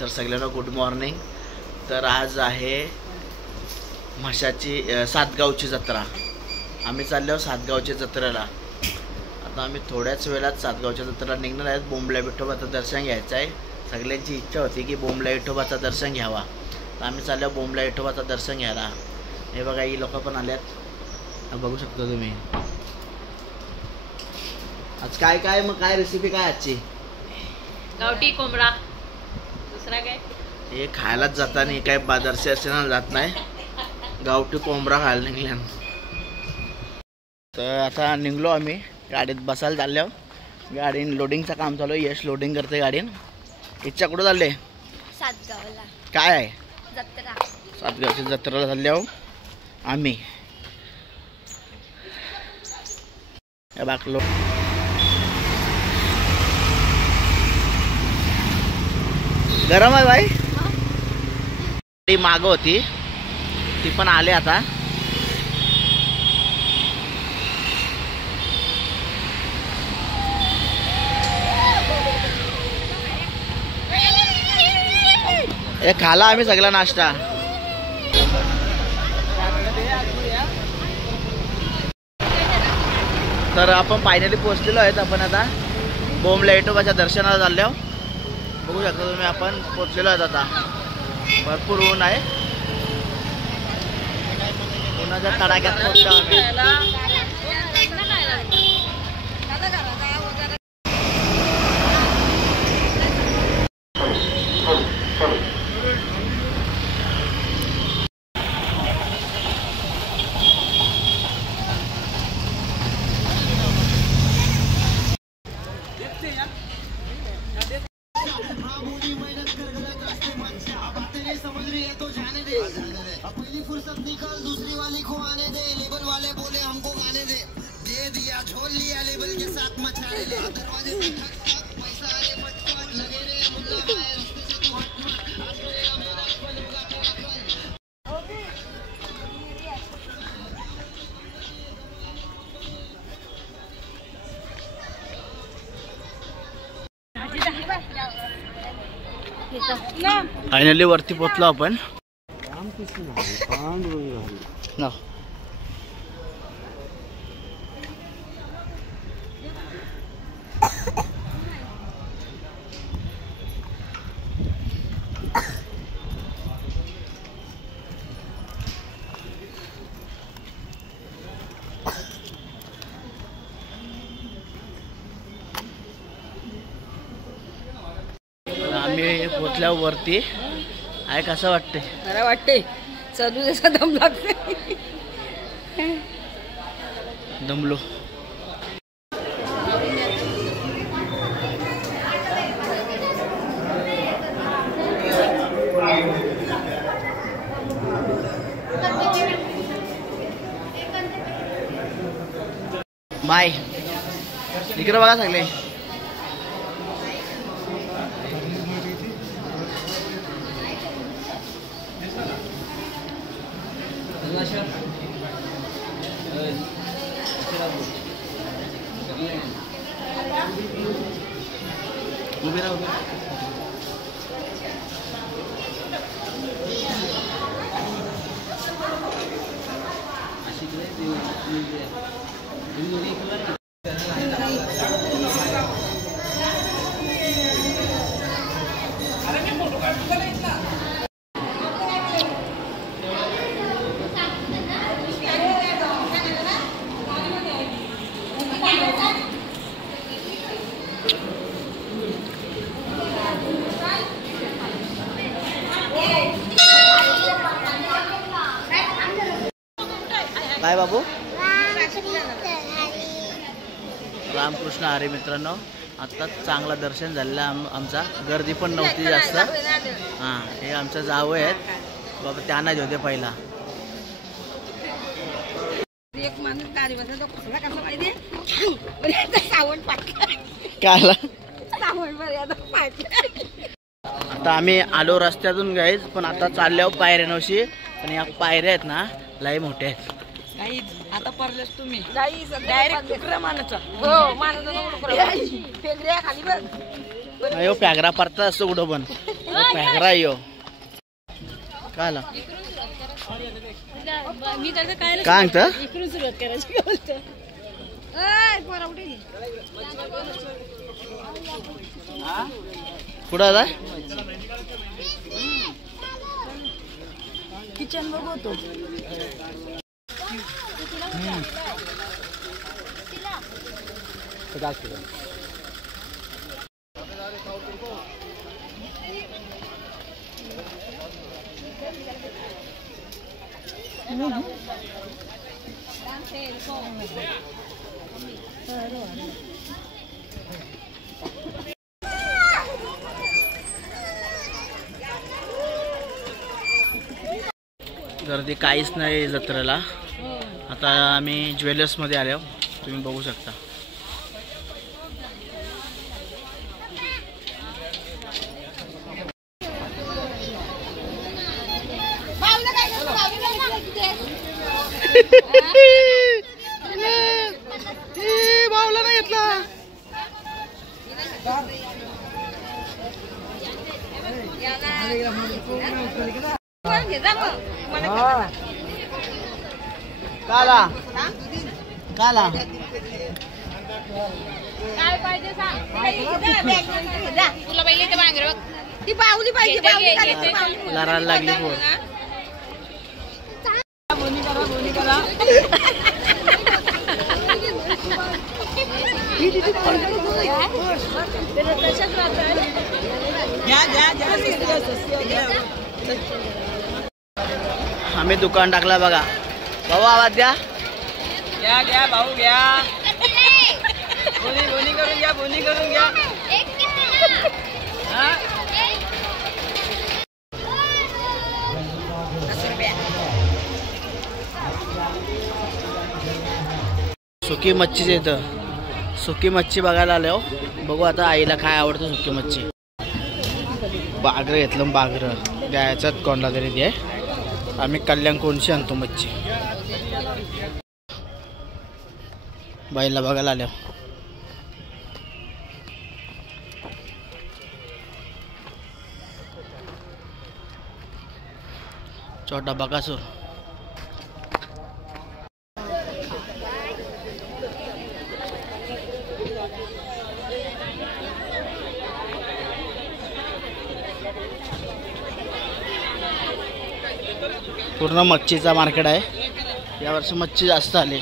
तर सगळ्यांना good morning. तर आज आहे म्हशाची सातगावची जत्रा। आम्ही चाललो सातगावच्या जत्रेला। आता आम्ही थोड्याच वेळात सातगावच्या जत्रेला निघणार आहेत। बोंबल्या विठोबाचं दर्शन घ्यायचं आहे। सगळ्यांची इच्छा होती की बोंबल्या विठोबाचं दर्शन घ्यावा, तर आम्ही चाललो बोंबल्या विठोबाचं दर्शन घ्यायला। हे बघा ही लोक पण आल्यात, बघू शकता तुम्ही। आज काय काय मग काय रेसिपी काय आजची? गावठी कोंबडा, दुसरा काय हे खायलाच जाता नाही, काय दर्शनाला जात नाही, गावठी कोंबडा खायला निघल्या। तर आता निघलो आम्ही, गाडीत बसायला चाललो। गाडी लोडिंगचं काम चालू आहे, यश लोडिंग करते गाडीन। इच्छा कुठं चालले? सातगावला। काय आहे? जत्रा। सातगावच्या जत्रेला चाललो आम्ही। बाकलो गरम आहे भाई। ती माग होती ती पण आले आता। हे खाला आम्ही सगळा नाश्ता। तर आपण फायनली पोहोचलेलो आहेत। आपण आता बोंबल्या विठोबाच्या दर्शनाला चाललो। बघू शकता तुम्ही आपण पोहोचलेलो आहेत। आता भरपूर ऊन आहे, उन्हाच्या तडाख्यात पोहोचलो आम्ही। पहली फुर्सत निकल दूसरी वाली को आने दे। लेबल वाले बोले हमको गाने दे, दे दिया छोड़ लिया लेबल के साथ मचाने दे। दरवाजे से ठक ठक पैसा आए फटफट लगे रे मुल्ला भाई रास्ते से तू हट मत आज करेगा मेरा अकल होगा तेरा ना। फायनली वरती पोहोचलो आपण। ना आम्ही पोहोचल्या वरती। आहे कसं वाटते? बरं वाटते, चलू जसा दम लागते। दमलो। बाय इकडे बघा सगळे। उभे राहा, उभे राहा। काय बाबू? रामकृष्ण हरी मित्रांनो, आता चांगला दर्शन झालेला आमचा। गर्दी पण नव्हती जास्त। हां हे आमच्या जावं आहेत बाबा, त्यांना होते पहिला। एक माणूस गाडी बसला कसला कसा पाहिजे सावण काय सावण। आता आम्ही आलो रस्त्यातून गाईज, पण आता चालल्यावर पायऱ्यानवशी। पण या पायऱ्या आहेत ना लई मोठ्या आहेत। आता परलेस तुम्ही डायरेक्ट मानाचा हो मानाचा फेगड्या खाली बघ। यो पॅगरा परत असतो कुठं पण पॅगरा यो काय आला मी त्याचं काय काय सांगतं इकडून सुरुवात करायची का बोलतो कुठं आता किचन बघ होतो गर्दी काहीच नाही जत्रेला. आता आम्ही ज्वेलर्स मध्ये आलो, तुम्ही बघू शकता. भावला नाही घेतला. काला काला काय पाहिजे सांग तुला पहिले ते मांगर बघ ती पावली पाहिजे लढायला लागली पोर. बोनी करा आम्ही दुकान टाकला बघा. भाऊ आवाज द्या. घ्या घ्या भाऊ घ्या. बोनी बोनी करून घ्या. बोनी करून घ्या. सुकी मच्छीचे इथं सुकी मच्छी बघायला आलो. बघू आता आईला काय आवडतं सुकी मच्छी. बागर घेतलं. बागर द्यायचं कोणला तरी दे. आम्ही कल्याण कोणशी आणतो मच्छी. बाईला बघायला आलो. छोटा बकासूर. पूर्ण मच्छीचा मार्केट आहे. यावर्षी मच्छी जास्त आली.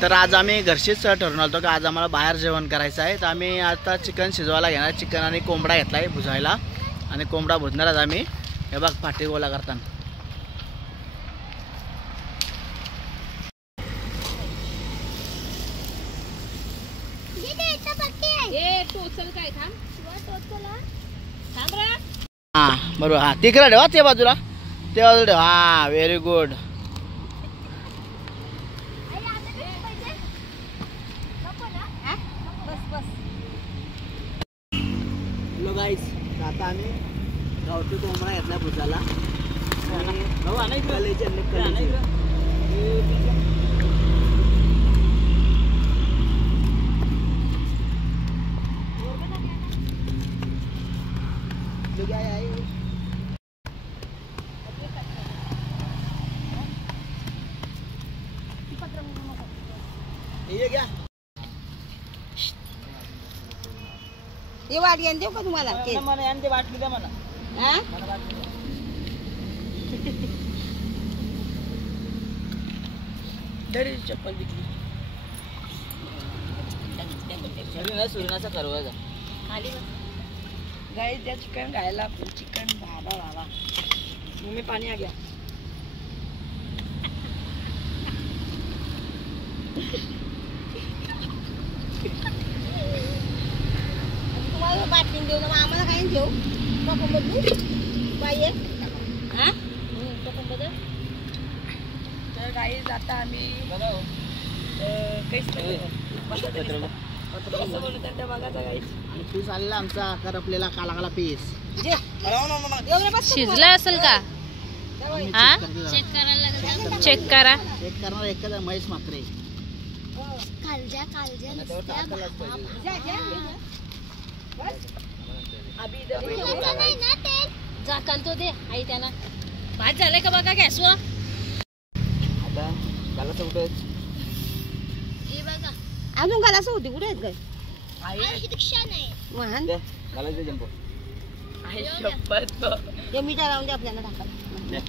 तर आज आम्ही घरचीच ठरवून आलो की आज आम्हाला बाहेर जेवण करायचं आहे. तर आम्ही आता चिकन शिजवायला घेणार. चिकन आणि कोंबडा घेतला आहे भुजायला आणि कोंबडा भुजणार आज आम्ही. हे बघ पाठी गोला करताना. हा बरोबर. हा तिकडे ठेवा. ते बाजूला ठेवा. हा व्हेरी गुड. आता आम्ही गावठी कोंबडा घेतला भुजाला. हे वाटी आणते का तुम्हाला ते वाटली द्या मला. चप्पल विकली. सूर्यनाचा करवाजा गाई त्या चिकन खायला. चिकन भावा भावा मम्मी पाणी आ गया. तुम्हाला बाटली आपण देऊ ना मग आम्हाला काय ठेवू पप्पा बदलू बाई आहे हा पप्पा बदल तर काही जाता आम्ही काहीच आणि पीस आलेला आमचा करपलेला काला काला पीस शिजला असेल का हा चेक करा चेक करणार एकच महेश मात्रे. कालजा झाकण तो दे आई त्यांना भात झालंय का बघा गॅस वर आता घालायचं कुठं हे बघा अजून घालायचं होती कुठे आहेत काय किती छान आहे महान द्या घालायचं जंबो ते मीठा लावून दे आपल्याला टाकायला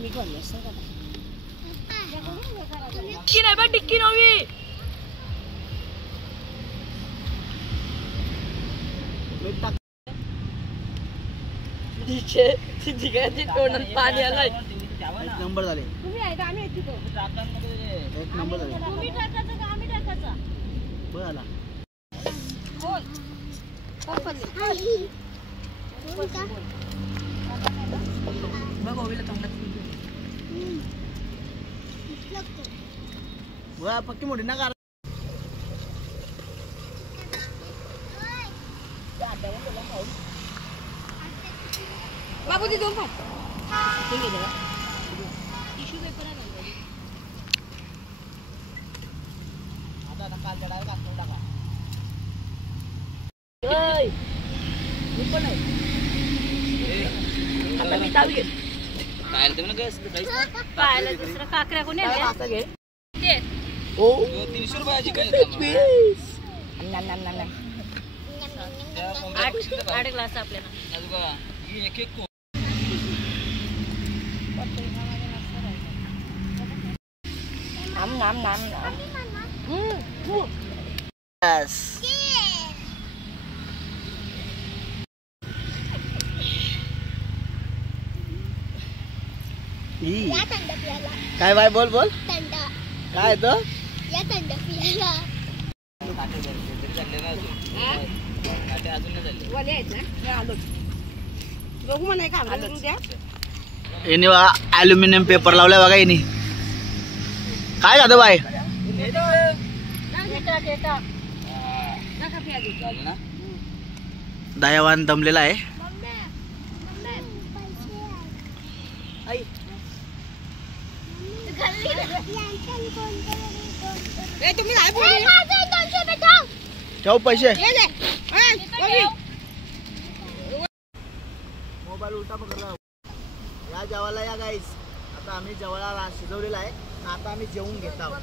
मीठ वाढलं असतं का टिक्की नाही बा टिक्की नव्ही मीठ टाक. पाणी आलंय एक नंबर झाले. तुम्ही आहे का आम्ही आहे तिथं एक नंबर झाले. तुम्ही टाकायचं का आम्ही टाकायचं बरं झाला. बोल कोण पडले बघ ओवीला तोंडात बरं पक्की मोठी ना कार. बाबू ती दोन फाट टिश्यू पेपर आहे पाहायला दुसरं काकऱ्या कोणी ते 300 रुपयाची काय 8 ग्लास आपल्याला एक एक Yes. या थंड पियाला काय बाय बोल बोल थंड काय तो या थंड पियाला अजून नाही झाले वाले आहेत ना आलो बघू म्हणाय का द्या याने अल्युमिनियम पेपर लावलाय बघा याने. काय झालं बाय दयावान दमलेला आहे. तुम्ही काय ठेव पैसे. बोलले मोबाईल उलटा पकडला. या जेवायला या गाईस. आता आम्ही जेवायला शिजवलेला आहे. आता आम्ही जेवून घेत आहोत.